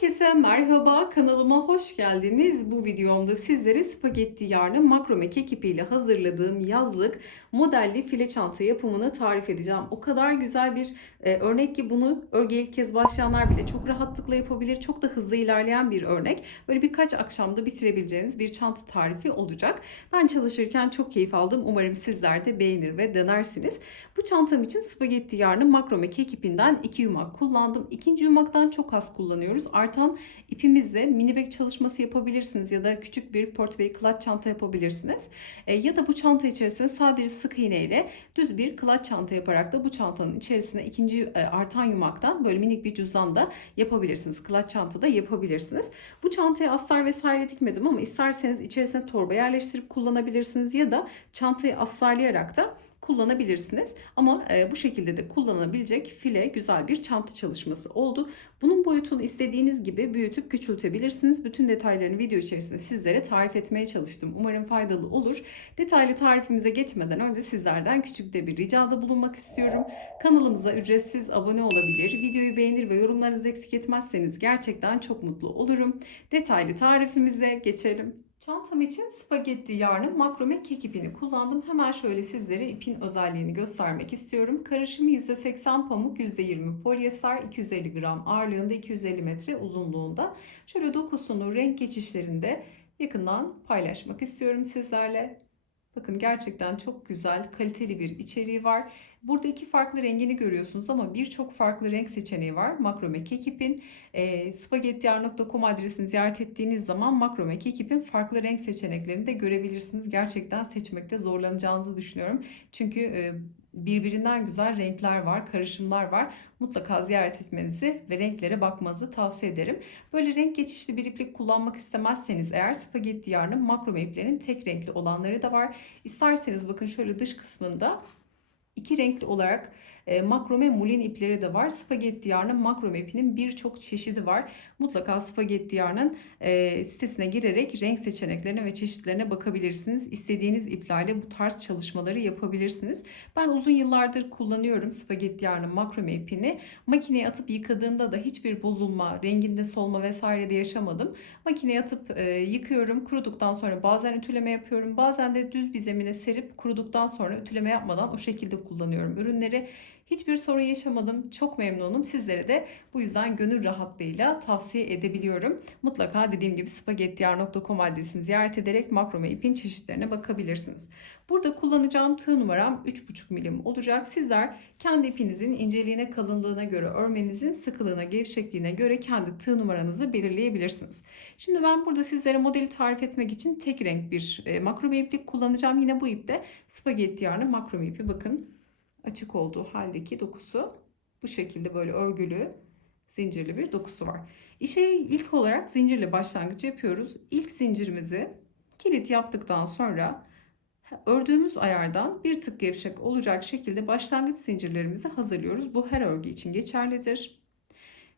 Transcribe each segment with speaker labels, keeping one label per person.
Speaker 1: Herkese merhaba, kanalıma hoş geldiniz. Bu videomda sizlere spagetti yarnı makromek ekibiyle hazırladığım yazlık modelli file çanta yapımını tarif edeceğim. O kadar güzel bir e, örnek ki bunu örgü ilk kez başlayanlar bile çok rahatlıkla yapabilir. Çok da hızlı ilerleyen bir örnek. Böyle birkaç akşamda bitirebileceğiniz bir çanta tarifi olacak. Ben çalışırken çok keyif aldım. Umarım sizler de beğenir ve denersiniz. Bu çantam için spagetti yarnı makromek ekibinden 2 yumak kullandım. İkinci yumaktan çok az kullanıyoruz. Artık artan ipimizle mini bag çalışması yapabilirsiniz ya da küçük bir portföy clutch çanta yapabilirsiniz. E, ya da bu çanta içerisinde sadece sık iğneyle düz bir clutch çanta yaparak da bu çantanın içerisine ikinci e, artan yumaktan böyle minik bir cüzdan da yapabilirsiniz. Clutch çanta da yapabilirsiniz. Bu çantaya astar vesaire dikmedim ama isterseniz içerisine torba yerleştirip kullanabilirsiniz ya da çantayı astarlayarak da kullanabilirsiniz. Ama e, bu şekilde de kullanabilecek file güzel bir çanta çalışması oldu. Bunun boyutunu istediğiniz gibi büyütüp küçültebilirsiniz. Bütün detaylarını video içerisinde sizlere tarif etmeye çalıştım. Umarım faydalı olur. Detaylı tarifimize geçmeden önce sizlerden küçük de bir ricada bulunmak istiyorum. Kanalımıza ücretsiz abone olabilir, videoyu beğenir ve yorumlarınızı eksik etmezseniz gerçekten çok mutlu olurum. Detaylı tarifimize geçelim. Çantam için spagetti yarnı makrome kek ipini kullandım. Hemen şöyle sizlere ipin özelliğini göstermek istiyorum. Karışımı %80 pamuk, %20 polyester, 250 gram ağırlığında, 250 metre uzunluğunda. Şöyle dokusunu renk geçişlerinde yakından paylaşmak istiyorum sizlerle. Bakın gerçekten çok güzel, kaliteli bir içeriği var. Burada iki farklı rengini görüyorsunuz ama birçok farklı renk seçeneği var. Makrome Kekip'in e, spagettiyar.com adresini ziyaret ettiğiniz zaman Makrome Kekip'in farklı renk seçeneklerini de görebilirsiniz. Gerçekten seçmekte zorlanacağınızı düşünüyorum. Çünkü e, birbirinden güzel renkler var, karışımlar var. Mutlaka ziyaret etmenizi ve renklere bakmanızı tavsiye ederim. Böyle renk geçişli bir iplik kullanmak istemezseniz eğer spagetti yarnı makrome iplerin tek renkli olanları da var. İsterseniz bakın şöyle dış kısmında iki renkli olarak e, makrome mulin ipleri de var. Spagetti yarnın makrome ipinin birçok çeşidi var. Mutlaka spagetti yarnın e, sitesine girerek renk seçeneklerine ve çeşitlerine bakabilirsiniz. İstediğiniz iplerle bu tarz çalışmaları yapabilirsiniz. Ben uzun yıllardır kullanıyorum spagetti yarnın makrome ipini. Makineye atıp yıkadığımda da hiçbir bozulma, renginde solma vesaire de yaşamadım. Makineye atıp e, yıkıyorum. Kuruduktan sonra bazen ütüleme yapıyorum. Bazen de düz bir zemine serip kuruduktan sonra ütüleme yapmadan o şekilde kullanıyorum. Ürünleri Hiçbir sorun yaşamadım. Çok memnunum. Sizlere de bu yüzden gönül rahatlığıyla tavsiye edebiliyorum. Mutlaka dediğim gibi spagettiyar.com adresini ziyaret ederek makrome ipin çeşitlerine bakabilirsiniz. Burada kullanacağım tığ numaram 3,5 milim olacak. Sizler kendi ipinizin inceliğine, kalınlığına göre, örmenizin sıkılığına, gevşekliğine göre kendi tığ numaranızı belirleyebilirsiniz. Şimdi ben burada sizlere modeli tarif etmek için tek renk bir e, makrome iplik kullanacağım. Yine bu ipte spagetti yarnı makrome ipi bakın açık olduğu haldeki dokusu bu şekilde böyle örgülü zincirli bir dokusu var. İşe ilk olarak zincirle başlangıç yapıyoruz. İlk zincirimizi kilit yaptıktan sonra ördüğümüz ayardan bir tık gevşek olacak şekilde başlangıç zincirlerimizi hazırlıyoruz. Bu her örgü için geçerlidir.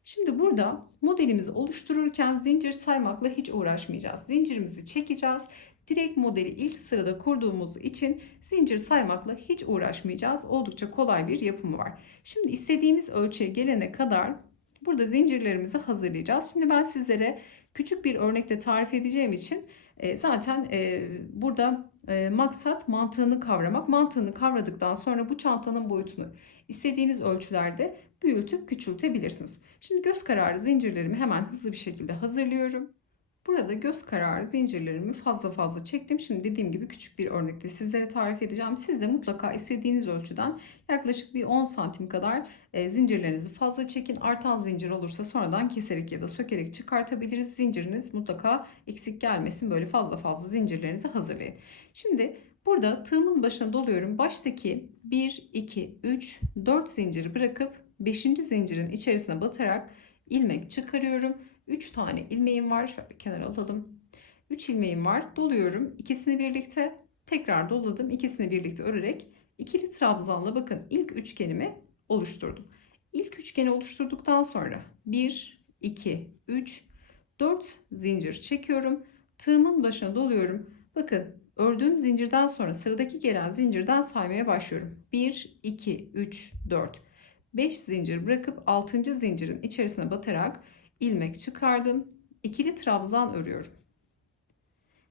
Speaker 1: Şimdi burada modelimizi oluştururken zincir saymakla hiç uğraşmayacağız. Zincirimizi çekeceğiz Direkt modeli ilk sırada kurduğumuz için zincir saymakla hiç uğraşmayacağız. Oldukça kolay bir yapımı var. Şimdi istediğimiz ölçüye gelene kadar burada zincirlerimizi hazırlayacağız. Şimdi ben sizlere küçük bir örnekle tarif edeceğim için e, zaten e, burada e, maksat mantığını kavramak. Mantığını kavradıktan sonra bu çantanın boyutunu istediğiniz ölçülerde büyütüp küçültebilirsiniz. Şimdi göz kararı zincirlerimi hemen hızlı bir şekilde hazırlıyorum. Burada göz kararı zincirlerimi fazla fazla çektim. Şimdi dediğim gibi küçük bir örnekte sizlere tarif edeceğim. Siz de mutlaka istediğiniz ölçüden yaklaşık bir 10 santim kadar e, zincirlerinizi fazla çekin. Artan zincir olursa sonradan keserek ya da sökerek çıkartabiliriz. Zinciriniz mutlaka eksik gelmesin. Böyle fazla fazla zincirlerinizi hazırlayın. Şimdi burada tığımın başına doluyorum. Baştaki 1, 2, 3, 4 zinciri bırakıp 5. zincirin içerisine batarak ilmek çıkarıyorum 3 tane ilmeğim var. Şöyle kenara alalım. 3 ilmeğim var. Doluyorum. İkisini birlikte tekrar doladım. İkisini birlikte örerek ikili trabzanla bakın ilk üçgenimi oluşturdum. İlk üçgeni oluşturduktan sonra 1, 2, 3, 4 zincir çekiyorum. Tığımın başına doluyorum. Bakın ördüğüm zincirden sonra sıradaki gelen zincirden saymaya başlıyorum. 1, 2, 3, 4, 5 zincir bırakıp 6. zincirin içerisine batarak ilmek çıkardım. İkili trabzan örüyorum.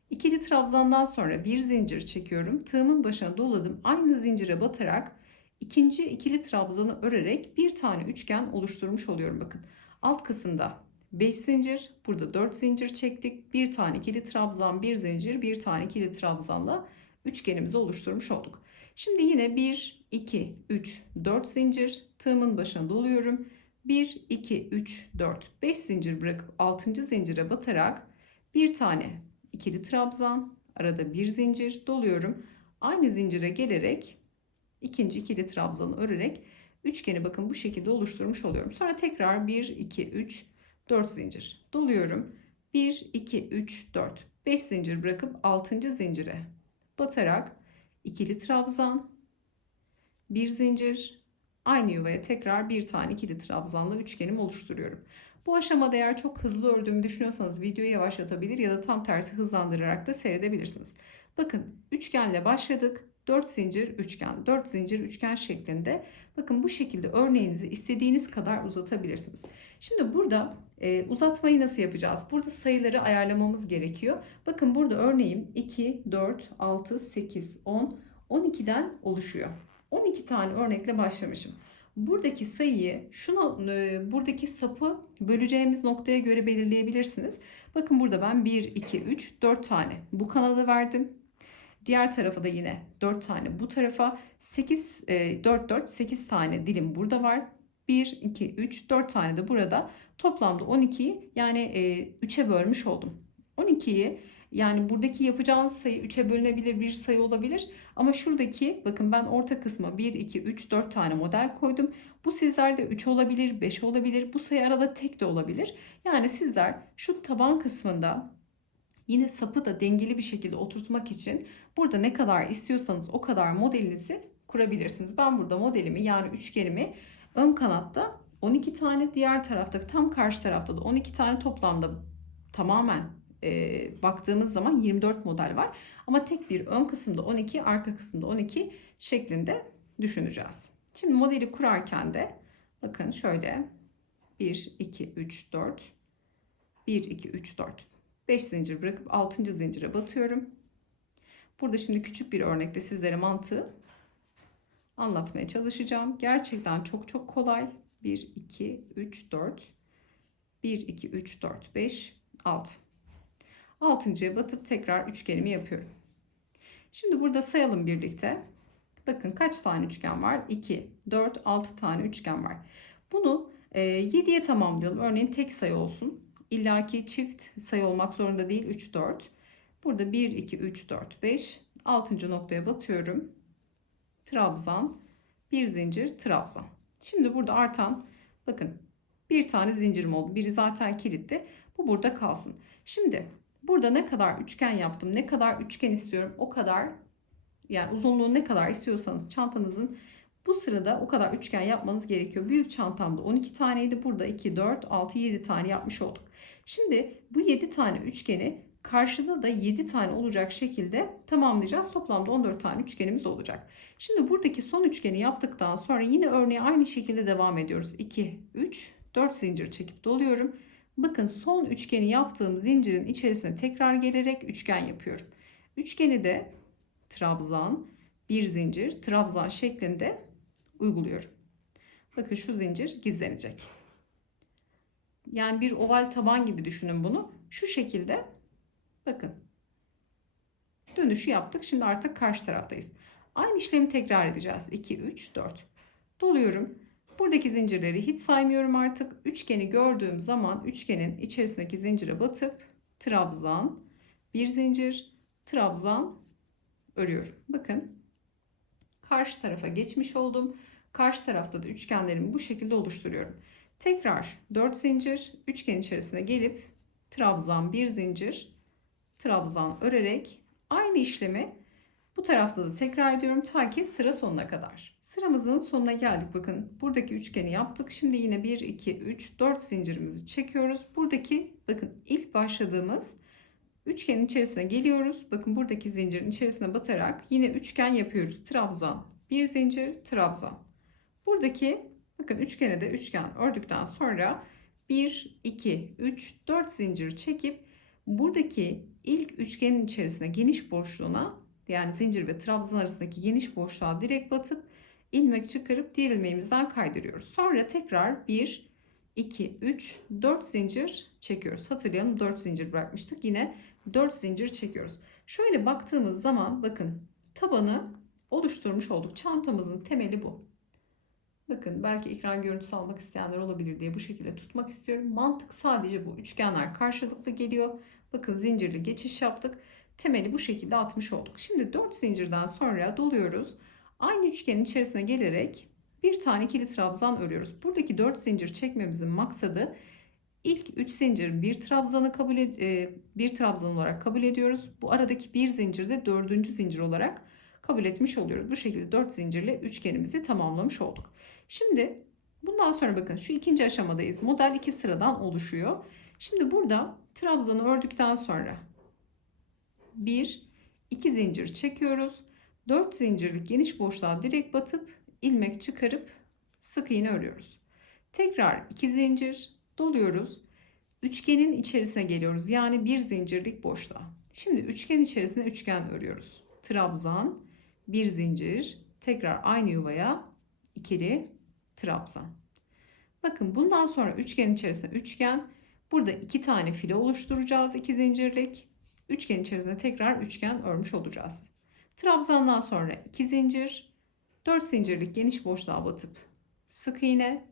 Speaker 1: İkili trabzandan sonra bir zincir çekiyorum. Tığımın başına doladım. Aynı zincire batarak ikinci ikili trabzanı örerek bir tane üçgen oluşturmuş oluyorum. Bakın alt kısımda 5 zincir, burada 4 zincir çektik. Bir tane ikili trabzan, bir zincir, bir tane ikili trabzanla üçgenimizi oluşturmuş olduk. Şimdi yine 1, 2, 3, 4 zincir tığımın başına doluyorum. 1, 2, 3, 4, 5 zincir bırakıp 6. zincire batarak bir tane ikili trabzan, arada bir zincir doluyorum. Aynı zincire gelerek ikinci ikili trabzanı örerek üçgeni bakın bu şekilde oluşturmuş oluyorum. Sonra tekrar 1, 2, 3, 4 zincir doluyorum. 1, 2, 3, 4, 5 zincir bırakıp 6. zincire batarak ikili trabzan, bir zincir, Aynı yuvaya tekrar bir tane kilit trabzanla üçgenim oluşturuyorum. Bu aşamada eğer çok hızlı ördüğümü düşünüyorsanız videoyu yavaşlatabilir ya da tam tersi hızlandırarak da seyredebilirsiniz. Bakın üçgenle başladık. 4 zincir üçgen, 4 zincir üçgen şeklinde. Bakın bu şekilde örneğinizi istediğiniz kadar uzatabilirsiniz. Şimdi burada e, uzatmayı nasıl yapacağız? Burada sayıları ayarlamamız gerekiyor. Bakın burada örneğim 2, 4, 6, 8, 10, 12'den oluşuyor. 12 tane örnekle başlamışım. Buradaki sayıyı şuna e, buradaki sapı böleceğimiz noktaya göre belirleyebilirsiniz. Bakın burada ben 1 2 3 4 tane bu kanalı verdim. Diğer tarafa da yine 4 tane bu tarafa 8 4 4 8 tane dilim burada var. 1 2 3 4 tane de burada. Toplamda 12'yi yani 3'e bölmüş oldum. 12'yi yani buradaki yapacağınız sayı 3'e bölünebilir bir sayı olabilir. Ama şuradaki bakın ben orta kısma 1, 2, 3, 4 tane model koydum. Bu sizlerde 3 olabilir, 5 olabilir. Bu sayı arada tek de olabilir. Yani sizler şu taban kısmında yine sapı da dengeli bir şekilde oturtmak için burada ne kadar istiyorsanız o kadar modelinizi kurabilirsiniz. Ben burada modelimi yani üçgenimi ön kanatta 12 tane diğer tarafta tam karşı tarafta da 12 tane toplamda tamamen e, baktığımız zaman 24 model var. Ama tek bir ön kısımda 12, arka kısımda 12 şeklinde düşüneceğiz. Şimdi modeli kurarken de bakın şöyle 1, 2, 3, 4, 1, 2, 3, 4, 5 zincir bırakıp 6. zincire batıyorum. Burada şimdi küçük bir örnekte sizlere mantığı anlatmaya çalışacağım. Gerçekten çok çok kolay. 1, 2, 3, 4, 1, 2, 3, 4, 5, 6 altıncıya batıp tekrar üçgenimi yapıyorum. Şimdi burada sayalım birlikte. Bakın kaç tane üçgen var? 2, 4, 6 tane üçgen var. Bunu 7'ye e, tamamlayalım. Örneğin tek sayı olsun. İlla ki çift sayı olmak zorunda değil. 3, 4. Burada 1, 2, 3, 4, 5. 6. noktaya batıyorum. Trabzan. Bir zincir trabzan. Şimdi burada artan bakın bir tane zincirim oldu. Biri zaten kilitli. Bu burada kalsın. Şimdi Burada ne kadar üçgen yaptım, ne kadar üçgen istiyorum o kadar yani uzunluğu ne kadar istiyorsanız çantanızın bu sırada o kadar üçgen yapmanız gerekiyor. Büyük çantamda 12 taneydi. Burada 2, 4, 6, 7 tane yapmış olduk. Şimdi bu 7 tane üçgeni karşıda da 7 tane olacak şekilde tamamlayacağız. Toplamda 14 tane üçgenimiz olacak. Şimdi buradaki son üçgeni yaptıktan sonra yine örneğe aynı şekilde devam ediyoruz. 2, 3, 4 zincir çekip doluyorum. Bakın son üçgeni yaptığım zincirin içerisine tekrar gelerek üçgen yapıyorum. Üçgeni de trabzan, bir zincir, trabzan şeklinde uyguluyorum. Bakın şu zincir gizlenecek. Yani bir oval taban gibi düşünün bunu. Şu şekilde bakın dönüşü yaptık. Şimdi artık karşı taraftayız. Aynı işlemi tekrar edeceğiz. 2, 3, 4. Doluyorum. Buradaki zincirleri hiç saymıyorum artık. Üçgeni gördüğüm zaman üçgenin içerisindeki zincire batıp trabzan, bir zincir, trabzan örüyorum. Bakın karşı tarafa geçmiş oldum. Karşı tarafta da üçgenlerimi bu şekilde oluşturuyorum. Tekrar 4 zincir üçgen içerisine gelip trabzan bir zincir trabzan örerek aynı işlemi bu tarafta da tekrar ediyorum ta ki sıra sonuna kadar. Sıramızın sonuna geldik. Bakın buradaki üçgeni yaptık. Şimdi yine 1, 2, 3, 4 zincirimizi çekiyoruz. Buradaki bakın ilk başladığımız üçgenin içerisine geliyoruz. Bakın buradaki zincirin içerisine batarak yine üçgen yapıyoruz. Trabzan, bir zincir, trabzan. Buradaki bakın üçgene de üçgen ördükten sonra 1, 2, 3, 4 zincir çekip buradaki ilk üçgenin içerisine geniş boşluğuna yani zincir ve trabzan arasındaki geniş boşluğa direkt batıp ilmek çıkarıp diğer ilmeğimizden kaydırıyoruz. Sonra tekrar 1, 2, 3, 4 zincir çekiyoruz. Hatırlayalım 4 zincir bırakmıştık. Yine 4 zincir çekiyoruz. Şöyle baktığımız zaman bakın tabanı oluşturmuş olduk. Çantamızın temeli bu. Bakın belki ekran görüntüsü almak isteyenler olabilir diye bu şekilde tutmak istiyorum. Mantık sadece bu. Üçgenler karşılıklı geliyor. Bakın zincirli geçiş yaptık temeli bu şekilde atmış olduk. Şimdi 4 zincirden sonra doluyoruz. Aynı üçgenin içerisine gelerek bir tane kilit trabzan örüyoruz. Buradaki 4 zincir çekmemizin maksadı ilk 3 zincir bir trabzanı kabul e, bir trabzan olarak kabul ediyoruz. Bu aradaki bir zincir de 4. zincir olarak kabul etmiş oluyoruz. Bu şekilde 4 zincirle üçgenimizi tamamlamış olduk. Şimdi bundan sonra bakın şu ikinci aşamadayız. Model 2 sıradan oluşuyor. Şimdi burada trabzanı ördükten sonra 1 2 zincir çekiyoruz. 4 zincirlik geniş boşluğa direk batıp ilmek çıkarıp sık iğne örüyoruz. Tekrar 2 zincir doluyoruz. Üçgenin içerisine geliyoruz. Yani bir zincirlik boşluğa. Şimdi üçgen içerisine üçgen örüyoruz. Trabzan, bir zincir, tekrar aynı yuvaya ikili trabzan. Bakın bundan sonra üçgen içerisinde üçgen. Burada iki tane file oluşturacağız iki zincirlik üçgen içerisinde tekrar üçgen örmüş olacağız. Trabzandan sonra 2 zincir, 4 zincirlik geniş boşluğa batıp sık iğne,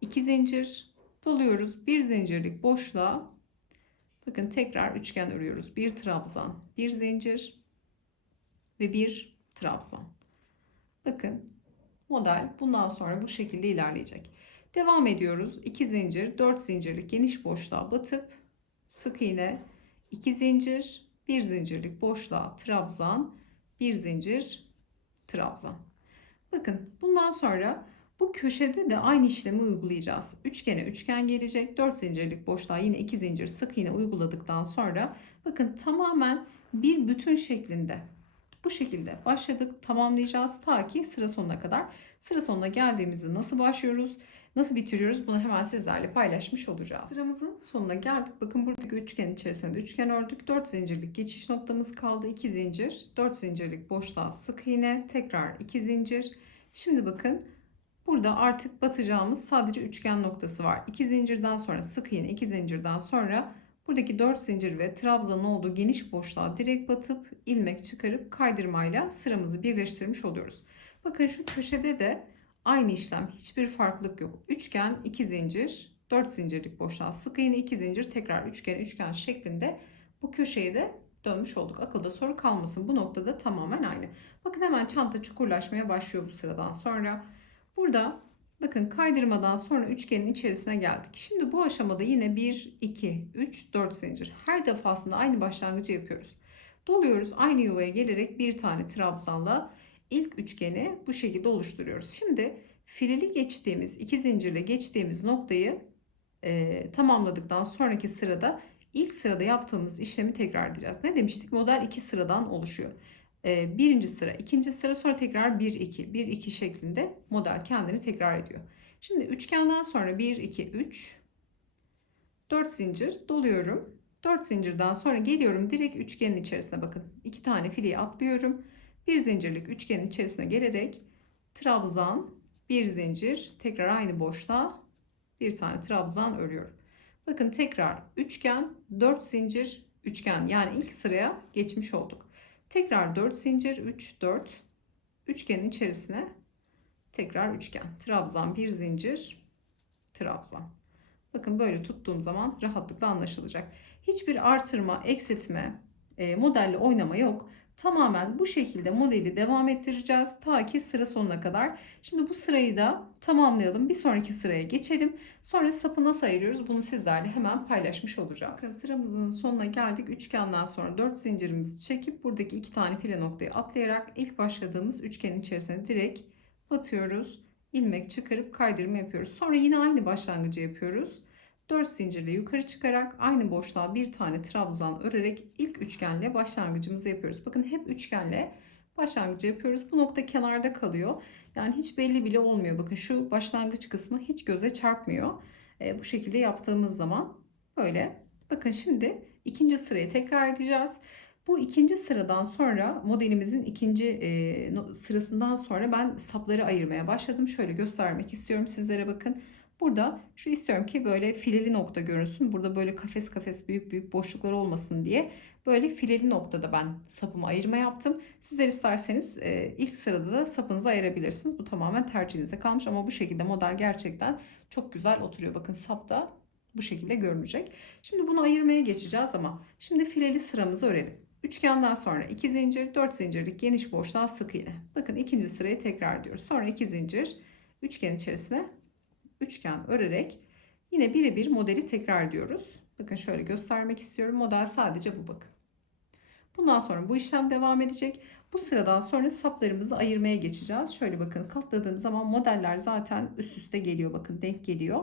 Speaker 1: 2 zincir doluyoruz. 1 zincirlik boşluğa bakın tekrar üçgen örüyoruz. 1 trabzan, 1 zincir ve 1 trabzan. Bakın model bundan sonra bu şekilde ilerleyecek. Devam ediyoruz. 2 zincir, 4 zincirlik geniş boşluğa batıp sık iğne 2 zincir, bir zincirlik boşluğa trabzan, bir zincir trabzan. Bakın bundan sonra bu köşede de aynı işlemi uygulayacağız. Üçgene üçgen gelecek. 4 zincirlik boşluğa yine 2 zincir sık iğne uyguladıktan sonra bakın tamamen bir bütün şeklinde bu şekilde başladık tamamlayacağız ta ki sıra sonuna kadar. Sıra sonuna geldiğimizde nasıl başlıyoruz? Nasıl bitiriyoruz bunu hemen sizlerle paylaşmış olacağız. Sıramızın sonuna geldik. Bakın buradaki üçgen içerisinde üçgen ördük. 4 zincirlik geçiş noktamız kaldı. 2 zincir, 4 zincirlik boşluğa sık iğne, tekrar 2 zincir. Şimdi bakın burada artık batacağımız sadece üçgen noktası var. 2 zincirden sonra sık iğne, 2 zincirden sonra buradaki 4 zincir ve trabzan olduğu geniş boşluğa direkt batıp ilmek çıkarıp kaydırmayla sıramızı birleştirmiş oluyoruz. Bakın şu köşede de Aynı işlem hiçbir farklılık yok. Üçgen, iki zincir, dört zincirlik boşluğa sık iğne, iki zincir, tekrar üçgen, üçgen şeklinde bu köşeyi de dönmüş olduk. Akılda soru kalmasın. Bu noktada tamamen aynı. Bakın hemen çanta çukurlaşmaya başlıyor bu sıradan sonra. Burada bakın kaydırmadan sonra üçgenin içerisine geldik. Şimdi bu aşamada yine 1, 2, 3, 4 zincir. Her defasında aynı başlangıcı yapıyoruz. Doluyoruz aynı yuvaya gelerek bir tane trabzanla ilk üçgeni bu şekilde oluşturuyoruz. Şimdi fileli geçtiğimiz, iki zincirle geçtiğimiz noktayı e, tamamladıktan sonraki sırada ilk sırada yaptığımız işlemi tekrar edeceğiz. Ne demiştik? Model iki sıradan oluşuyor. E, birinci sıra, ikinci sıra sonra tekrar 1 2 1 2 şeklinde model kendini tekrar ediyor. Şimdi üçgenden sonra 1 2 3 4 zincir doluyorum. 4 zincirden sonra geliyorum direkt üçgenin içerisine bakın. 2 tane fili atlıyorum bir zincirlik üçgenin içerisine gelerek trabzan, bir zincir, tekrar aynı boşluğa bir tane trabzan örüyorum. Bakın tekrar üçgen, dört zincir, üçgen yani ilk sıraya geçmiş olduk. Tekrar dört zincir, üç dört üçgenin içerisine tekrar üçgen. Trabzan, bir zincir, trabzan. Bakın böyle tuttuğum zaman rahatlıkla anlaşılacak. Hiçbir artırma, eksiltme, e, modelle oynama yok. Tamamen bu şekilde modeli devam ettireceğiz ta ki sıra sonuna kadar. Şimdi bu sırayı da tamamlayalım. Bir sonraki sıraya geçelim. Sonra sapı nasıl ayırıyoruz bunu sizlerle hemen paylaşmış olacağız. Bakın sıramızın sonuna geldik. Üçgenden sonra 4 zincirimizi çekip buradaki iki tane file noktayı atlayarak ilk başladığımız üçgenin içerisine direkt batıyoruz. ilmek çıkarıp kaydırma yapıyoruz. Sonra yine aynı başlangıcı yapıyoruz. 4 zincirle yukarı çıkarak aynı boşluğa bir tane trabzan örerek ilk üçgenle başlangıcımızı yapıyoruz. Bakın hep üçgenle başlangıcı yapıyoruz. Bu nokta kenarda kalıyor. Yani hiç belli bile olmuyor. Bakın şu başlangıç kısmı hiç göze çarpmıyor. E, bu şekilde yaptığımız zaman böyle. Bakın şimdi ikinci sırayı tekrar edeceğiz. Bu ikinci sıradan sonra modelimizin ikinci e, sırasından sonra ben sapları ayırmaya başladım. Şöyle göstermek istiyorum sizlere bakın. Burada şu istiyorum ki böyle fileli nokta görünsün. Burada böyle kafes kafes büyük büyük boşluklar olmasın diye böyle fileli noktada ben sapımı ayırma yaptım. Sizler isterseniz e, ilk sırada da sapınızı ayırabilirsiniz. Bu tamamen tercihinize kalmış ama bu şekilde model gerçekten çok güzel oturuyor. Bakın sap da bu şekilde görünecek. Şimdi bunu ayırmaya geçeceğiz ama şimdi fileli sıramızı örelim. Üçgenden sonra 2 zincir, 4 zincirlik geniş boşluğa sık iğne. Bakın ikinci sırayı tekrar diyoruz. Sonra 2 zincir üçgen içerisine üçgen örerek yine birebir modeli tekrar diyoruz. Bakın şöyle göstermek istiyorum. Model sadece bu bakın. Bundan sonra bu işlem devam edecek. Bu sıradan sonra saplarımızı ayırmaya geçeceğiz. Şöyle bakın katladığım zaman modeller zaten üst üste geliyor. Bakın denk geliyor.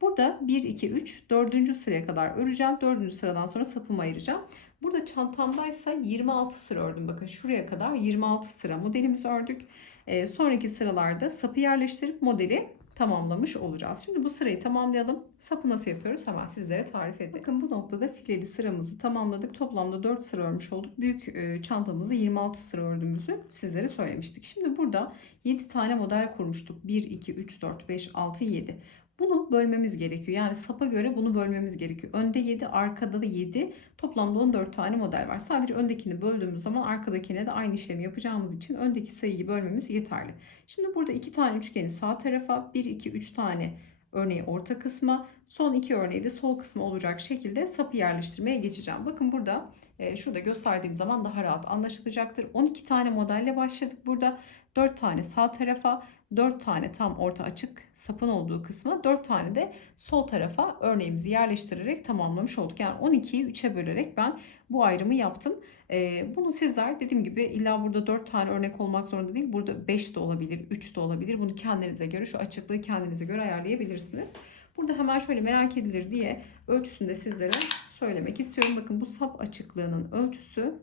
Speaker 1: Burada 1, 2, 3, 4. sıraya kadar öreceğim. 4. sıradan sonra sapımı ayıracağım. Burada çantamdaysa 26 sıra ördüm. Bakın şuraya kadar 26 sıra modelimizi ördük. Ee, sonraki sıralarda sapı yerleştirip modeli tamamlamış olacağız. Şimdi bu sırayı tamamlayalım. Sapı nasıl yapıyoruz hemen sizlere tarif edeyim. Bakın bu noktada fileli sıramızı tamamladık. Toplamda 4 sıra örmüş olduk. Büyük e, çantamızda 26 sıra ördüğümüzü sizlere söylemiştik. Şimdi burada 7 tane model kurmuştuk. 1, 2, 3, 4, 5, 6, 7. Bunu bölmemiz gerekiyor. Yani sapa göre bunu bölmemiz gerekiyor. Önde 7, arkada da 7. Toplamda 14 tane model var. Sadece öndekini böldüğümüz zaman arkadakine de aynı işlemi yapacağımız için öndeki sayıyı bölmemiz yeterli. Şimdi burada 2 tane üçgeni sağ tarafa, 1, 2, 3 tane örneği orta kısma, son iki örneği de sol kısma olacak şekilde sapı yerleştirmeye geçeceğim. Bakın burada e, şurada gösterdiğim zaman daha rahat anlaşılacaktır. 12 tane modelle başladık burada. 4 tane sağ tarafa, 4 tane tam orta açık sapın olduğu kısma 4 tane de sol tarafa örneğimizi yerleştirerek tamamlamış olduk. Yani 12'yi 3'e bölerek ben bu ayrımı yaptım. Ee, bunu sizler dediğim gibi illa burada 4 tane örnek olmak zorunda değil. Burada 5 de olabilir, 3 de olabilir. Bunu kendinize göre şu açıklığı kendinize göre ayarlayabilirsiniz. Burada hemen şöyle merak edilir diye ölçüsünü de sizlere söylemek istiyorum. Bakın bu sap açıklığının ölçüsü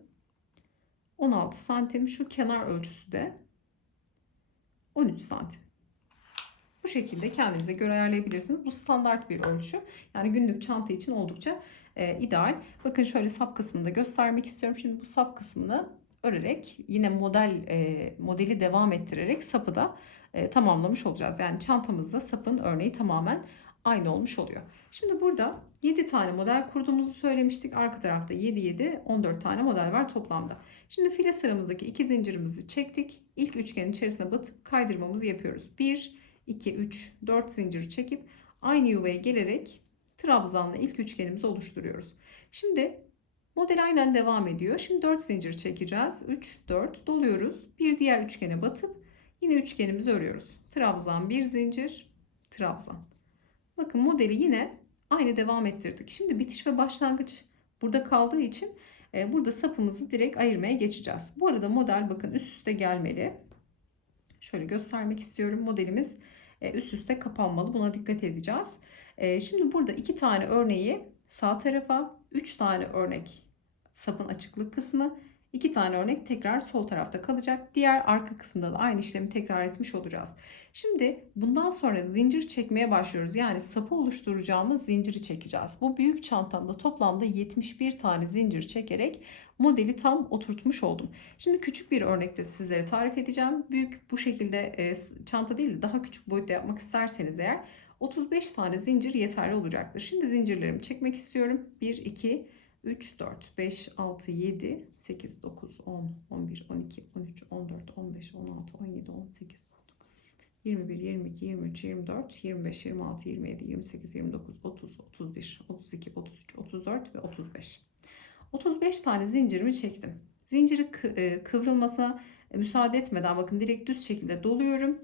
Speaker 1: 16 santim. Şu kenar ölçüsü de 13 santim. Bu şekilde kendinize göre ayarlayabilirsiniz. Bu standart bir ölçü. Yani günlük çanta için oldukça e, ideal. Bakın şöyle sap kısmını göstermek istiyorum. Şimdi bu sap kısmını örerek yine model e, modeli devam ettirerek sapı da e, tamamlamış olacağız. Yani çantamızda sapın örneği tamamen aynı olmuş oluyor. Şimdi burada 7 tane model kurduğumuzu söylemiştik. Arka tarafta 7 7 14 tane model var toplamda. Şimdi file sıramızdaki iki zincirimizi çektik. İlk üçgenin içerisine batıp kaydırmamızı yapıyoruz. 1 2 3 4 zincir çekip aynı yuvaya gelerek trabzanla ilk üçgenimizi oluşturuyoruz. Şimdi model aynen devam ediyor. Şimdi 4 zincir çekeceğiz. 3 4 doluyoruz. Bir diğer üçgene batıp yine üçgenimizi örüyoruz. Trabzan bir zincir, trabzan. Bakın modeli yine aynı devam ettirdik. Şimdi bitiş ve başlangıç burada kaldığı için e, burada sapımızı direkt ayırmaya geçeceğiz. Bu arada model bakın üst üste gelmeli. Şöyle göstermek istiyorum. Modelimiz e, üst üste kapanmalı. Buna dikkat edeceğiz. E, şimdi burada iki tane örneği sağ tarafa, üç tane örnek sapın açıklık kısmı, İki tane örnek tekrar sol tarafta kalacak. Diğer arka kısımda da aynı işlemi tekrar etmiş olacağız. Şimdi bundan sonra zincir çekmeye başlıyoruz. Yani sapı oluşturacağımız zinciri çekeceğiz. Bu büyük çantamda toplamda 71 tane zincir çekerek modeli tam oturtmuş oldum. Şimdi küçük bir örnekte sizlere tarif edeceğim. Büyük bu şekilde e, çanta değil de daha küçük boyutta yapmak isterseniz eğer 35 tane zincir yeterli olacaktır. Şimdi zincirlerimi çekmek istiyorum. 1, 2, 3, 4, 5, 6, 7, 8, 9, 10, 11, 12, 13, 14, 15, 16, 17, 18, 21, 22, 23, 24, 25, 26, 27, 28, 29, 30, 31, 32, 33, 34 ve 35. 35 tane zincirimi çektim. Zinciri e, kıvrılmasına e, müsaade etmeden bakın direkt düz şekilde doluyorum.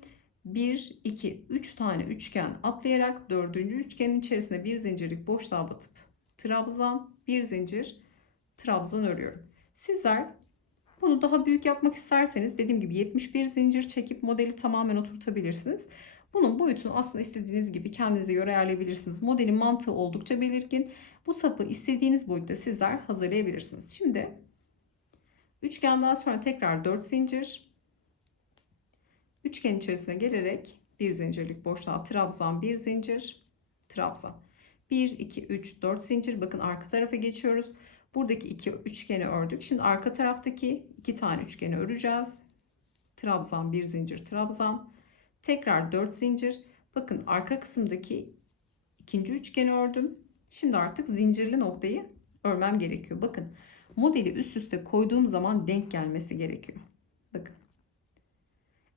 Speaker 1: 1, 2, 3 tane üçgen atlayarak 4. üçgenin içerisine bir zincirlik boşluğa batıp trabzan, bir zincir trabzan örüyorum. Sizler bunu daha büyük yapmak isterseniz dediğim gibi 71 zincir çekip modeli tamamen oturtabilirsiniz. Bunun boyutunu aslında istediğiniz gibi kendinize göre ayarlayabilirsiniz. Modelin mantığı oldukça belirgin. Bu sapı istediğiniz boyutta sizler hazırlayabilirsiniz. Şimdi üçgenden sonra tekrar 4 zincir. Üçgen içerisine gelerek bir zincirlik boşluğa trabzan bir zincir. Trabzan. 1, 2, 3, 4 zincir. Bakın arka tarafa geçiyoruz. Buradaki iki üçgeni ördük. Şimdi arka taraftaki iki tane üçgeni öreceğiz. Trabzan bir zincir trabzan. Tekrar dört zincir. Bakın arka kısımdaki ikinci üçgeni ördüm. Şimdi artık zincirli noktayı örmem gerekiyor. Bakın modeli üst üste koyduğum zaman denk gelmesi gerekiyor. Bakın.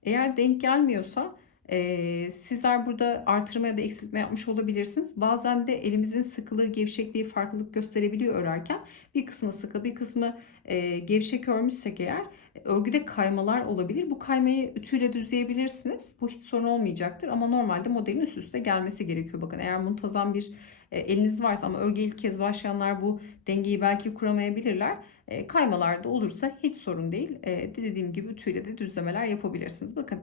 Speaker 1: Eğer denk gelmiyorsa e, sizler burada artırma ya da eksiltme yapmış olabilirsiniz. Bazen de elimizin sıkılığı, gevşekliği farklılık gösterebiliyor örerken. Bir kısmı sıkı, bir kısmı e, gevşek örmüşsek eğer e, örgüde kaymalar olabilir. Bu kaymayı ütüyle düzleyebilirsiniz. Bu hiç sorun olmayacaktır ama normalde modelin üst üste gelmesi gerekiyor. Bakın eğer muntazam bir e, eliniz varsa ama örgü ilk kez başlayanlar bu dengeyi belki kuramayabilirler. E, da olursa hiç sorun değil. E, dediğim gibi ütüyle de düzlemeler yapabilirsiniz. Bakın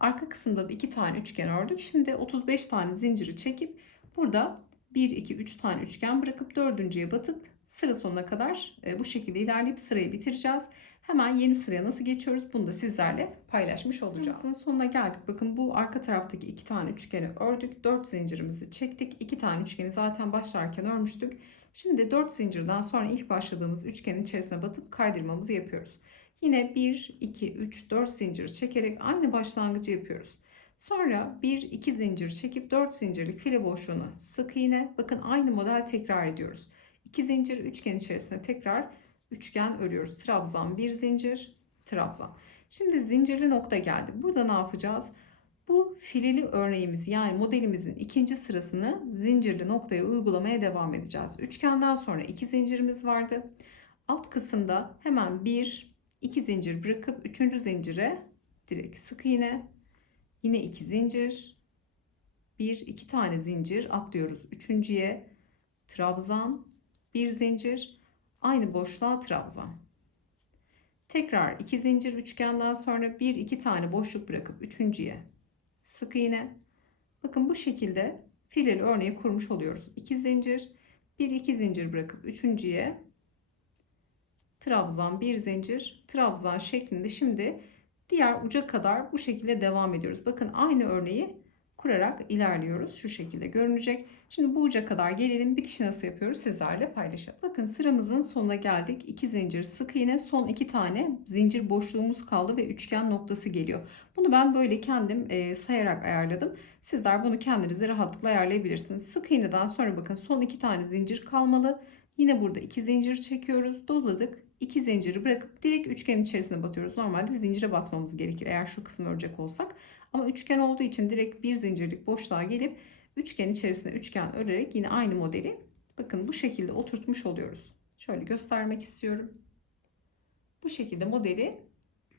Speaker 1: Arka kısımda da 2 tane üçgen ördük. Şimdi 35 tane zinciri çekip burada 1, 2, 3 tane üçgen bırakıp dördüncüye batıp sıra sonuna kadar e, bu şekilde ilerleyip sırayı bitireceğiz. Hemen yeni sıraya nasıl geçiyoruz bunu da sizlerle paylaşmış olacağız. Sırasının sonuna geldik. Bakın bu arka taraftaki iki tane üçgeni ördük. Dört zincirimizi çektik. İki tane üçgeni zaten başlarken örmüştük. Şimdi dört zincirden sonra ilk başladığımız üçgenin içerisine batıp kaydırmamızı yapıyoruz. Yine 1, 2, 3, 4 zincir çekerek aynı başlangıcı yapıyoruz. Sonra 1, 2 zincir çekip 4 zincirlik file boşluğuna sık iğne. Bakın aynı model tekrar ediyoruz. 2 zincir üçgen içerisine tekrar üçgen örüyoruz. Trabzan 1 zincir, trabzan. Şimdi zincirli nokta geldi. Burada ne yapacağız? Bu fileli örneğimiz yani modelimizin ikinci sırasını zincirli noktaya uygulamaya devam edeceğiz. Üçgenden sonra iki zincirimiz vardı. Alt kısımda hemen 1, 2 zincir bırakıp 3. zincire direkt sık iğne. Yine 2 zincir. 1 2 tane zincir atlıyoruz 3.ye. Trabzan 1 zincir. Aynı boşluğa trabzan. Tekrar 2 zincir üçgenden sonra 1 2 tane boşluk bırakıp 3.ye. Sık iğne. Bakın bu şekilde fileli örneği kurmuş oluyoruz. 2 zincir, 1 2 zincir bırakıp 3.ye trabzan, bir zincir, trabzan şeklinde şimdi diğer uca kadar bu şekilde devam ediyoruz. Bakın aynı örneği kurarak ilerliyoruz. Şu şekilde görünecek. Şimdi bu uca kadar gelelim. Bitişi nasıl yapıyoruz sizlerle paylaşalım. Bakın sıramızın sonuna geldik. 2 zincir sık iğne. Son 2 tane zincir boşluğumuz kaldı ve üçgen noktası geliyor. Bunu ben böyle kendim e, sayarak ayarladım. Sizler bunu kendinizde rahatlıkla ayarlayabilirsiniz. Sık iğneden sonra bakın son 2 tane zincir kalmalı. Yine burada 2 zincir çekiyoruz. Doladık. 2 zinciri bırakıp direkt üçgen içerisine batıyoruz. Normalde zincire batmamız gerekir eğer şu kısmı örecek olsak. Ama üçgen olduğu için direkt bir zincirlik boşluğa gelip üçgen içerisine üçgen örerek yine aynı modeli bakın bu şekilde oturtmuş oluyoruz. Şöyle göstermek istiyorum. Bu şekilde modeli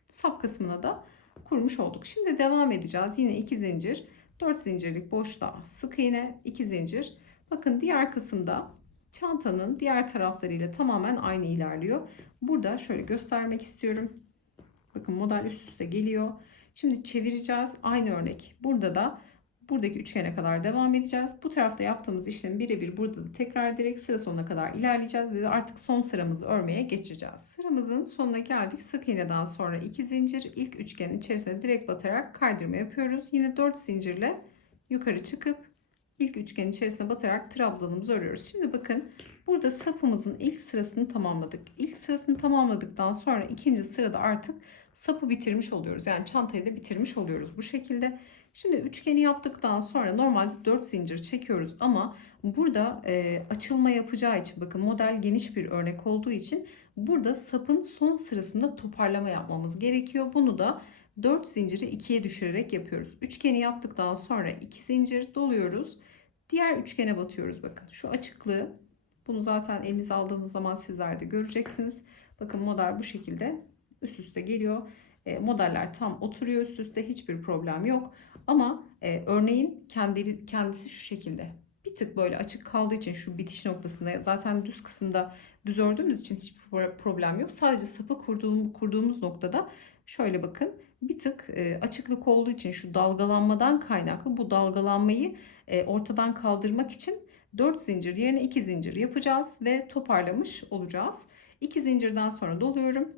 Speaker 1: sap kısmına da kurmuş olduk. Şimdi devam edeceğiz. Yine iki zincir, dört zincirlik boşluğa sık iğne, iki zincir. Bakın diğer kısımda çantanın diğer taraflarıyla tamamen aynı ilerliyor. Burada şöyle göstermek istiyorum. Bakın model üst üste geliyor. Şimdi çevireceğiz. Aynı örnek. Burada da buradaki üçgene kadar devam edeceğiz. Bu tarafta yaptığımız işlemi birebir burada da tekrar direkt sıra sonuna kadar ilerleyeceğiz ve artık son sıramızı örmeye geçeceğiz. Sıramızın sonuna geldik. Sık iğneden sonra iki zincir ilk üçgenin içerisine direkt batarak kaydırma yapıyoruz. Yine dört zincirle yukarı çıkıp ilk üçgen içerisine batarak trabzanımızı örüyoruz. Şimdi bakın burada sapımızın ilk sırasını tamamladık. İlk sırasını tamamladıktan sonra ikinci sırada artık sapı bitirmiş oluyoruz. Yani çantayı da bitirmiş oluyoruz bu şekilde. Şimdi üçgeni yaptıktan sonra normalde 4 zincir çekiyoruz ama burada e, açılma yapacağı için bakın model geniş bir örnek olduğu için burada sapın son sırasında toparlama yapmamız gerekiyor. Bunu da 4 zinciri 2'ye düşürerek yapıyoruz. Üçgeni yaptıktan sonra 2 zincir doluyoruz. Diğer üçgene batıyoruz bakın. Şu açıklığı bunu zaten elinize aldığınız zaman sizler de göreceksiniz. Bakın model bu şekilde üst üste geliyor. E, modeller tam oturuyor üst üste hiçbir problem yok. Ama e, örneğin kendi, kendisi şu şekilde. Bir tık böyle açık kaldığı için şu bitiş noktasında zaten düz kısımda düz ördüğümüz için hiçbir problem yok. Sadece sapı kurduğum, kurduğumuz noktada şöyle bakın bir tık e, açıklık olduğu için şu dalgalanmadan kaynaklı bu dalgalanmayı e, ortadan kaldırmak için 4 zincir yerine 2 zincir yapacağız ve toparlamış olacağız. 2 zincirden sonra doluyorum.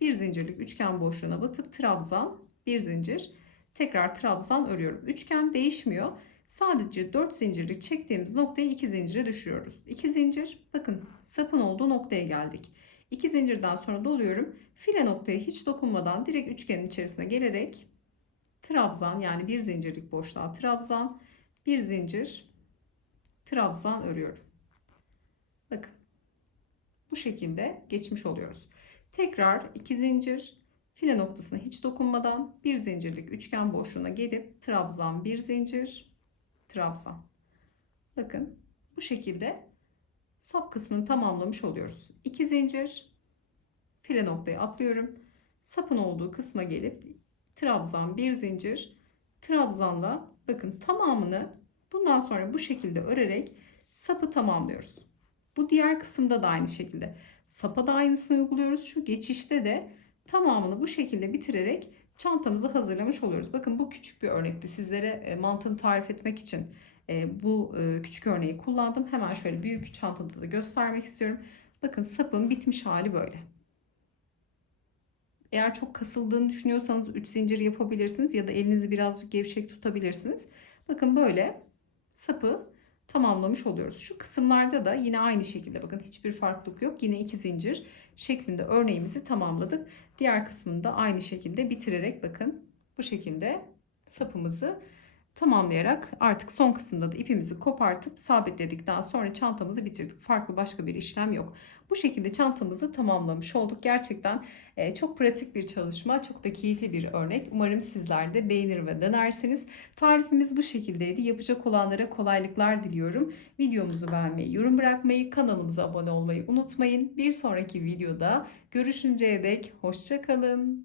Speaker 1: 1 zincirlik üçgen boşluğuna batıp trabzan, 1 zincir, tekrar trabzan örüyorum. Üçgen değişmiyor. Sadece 4 zincirlik çektiğimiz noktayı 2 zincire düşürüyoruz. 2 zincir, bakın sapın olduğu noktaya geldik. 2 zincirden sonra doluyorum. File noktaya hiç dokunmadan direkt üçgenin içerisine gelerek trabzan yani bir zincirlik boşluğa trabzan, bir zincir trabzan örüyorum. Bakın. Bu şekilde geçmiş oluyoruz. Tekrar iki zincir file noktasına hiç dokunmadan bir zincirlik üçgen boşluğuna gelip trabzan bir zincir trabzan. Bakın bu şekilde sap kısmını tamamlamış oluyoruz. İki zincir file noktayı atlıyorum. Sapın olduğu kısma gelip trabzan bir zincir trabzanla bakın tamamını bundan sonra bu şekilde örerek sapı tamamlıyoruz. Bu diğer kısımda da aynı şekilde. Sapa da aynısını uyguluyoruz. Şu geçişte de tamamını bu şekilde bitirerek çantamızı hazırlamış oluyoruz. Bakın bu küçük bir örnekti. Sizlere e, mantığını tarif etmek için e, bu e, küçük örneği kullandım. Hemen şöyle büyük çantada da göstermek istiyorum. Bakın sapın bitmiş hali böyle. Eğer çok kasıldığını düşünüyorsanız 3 zincir yapabilirsiniz ya da elinizi birazcık gevşek tutabilirsiniz. Bakın böyle sapı tamamlamış oluyoruz. Şu kısımlarda da yine aynı şekilde bakın hiçbir farklılık yok. Yine 2 zincir şeklinde örneğimizi tamamladık. Diğer kısmını da aynı şekilde bitirerek bakın bu şekilde sapımızı tamamlayarak artık son kısımda da ipimizi kopartıp sabitledik. Daha sonra çantamızı bitirdik. Farklı başka bir işlem yok. Bu şekilde çantamızı tamamlamış olduk. Gerçekten ee, çok pratik bir çalışma, çok da keyifli bir örnek. Umarım sizler de beğenir ve denersiniz. Tarifimiz bu şekildeydi. Yapacak olanlara kolaylıklar diliyorum. Videomuzu beğenmeyi, yorum bırakmayı, kanalımıza abone olmayı unutmayın. Bir sonraki videoda görüşünceye dek hoşçakalın.